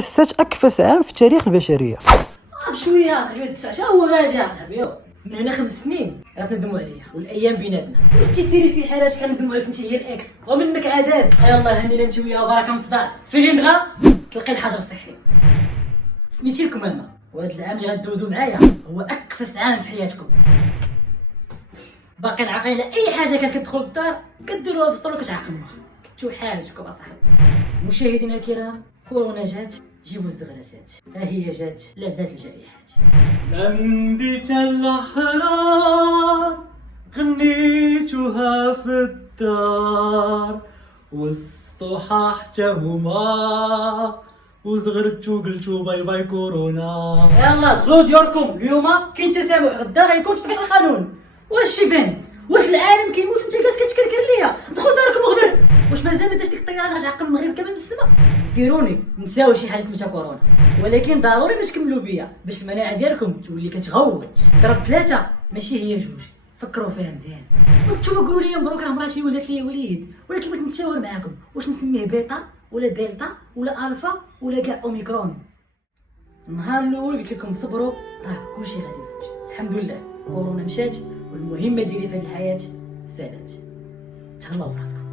حست أكفس عام في تاريخ البشرية. بشويه اصاحبي دفع شنو هو غادي اصاحبي من هنا 5 سنين غتندموا عليا والايام بيناتنا وانتي سيري في حالاتك كندموا عليك انت هي الاكس ومنك عادات. يلاه هنينا انت وياه بركه مصدار فين نغا تلقي الحجر الصحي. سميتي لكم ماما وهذا العام اللي غدوزو معايا هو اكفس عام في حياتكم. باقي عاقلين على اي حاجه كانت كتدخل للدار كديروها في السطور وكتعقموها كنتو حالتكم اصاحبي. مشاهدينا الكرام كورونا جات جيبوا الزغلات ها هي جات لعنات الجائحات. لنديت الأحرار غنيتها في الدار واستححتهما وصغرتو قلتو باي باي كورونا. يلا دخلوا ديوركم اليوم كاين تسامح غدا غيكون تطبيق القانون. واش يبان واش العالم كيموت وانت جالس كتكركر ليا؟ دخل داركم وغبر. واش مازال ما داش ديك الطياره اللي غتعقم المغرب كامل من السما؟ ديروني نساو شي حاجه سميتها كورونا ولكن ضروري باش تكملوا بيا باش المناعه ديالكم تولي كتغوت. ضرب 3 ماشي هي 2 فكروا فيها مزيان. وانتم قولوا لي مبروك راه مراتي ولات لي وليد ولكن بغيت نتشاور معاكم واش نسميه بيتا ولا دلتا ولا الفا ولا كاع اوميكرون. النهار الاول قلت لكم صبروا راه كلشي غادي يفوت. الحمد لله كورونا مشات والمهمه ديالي في هذه الحياه سالات. تهلاو براسكم.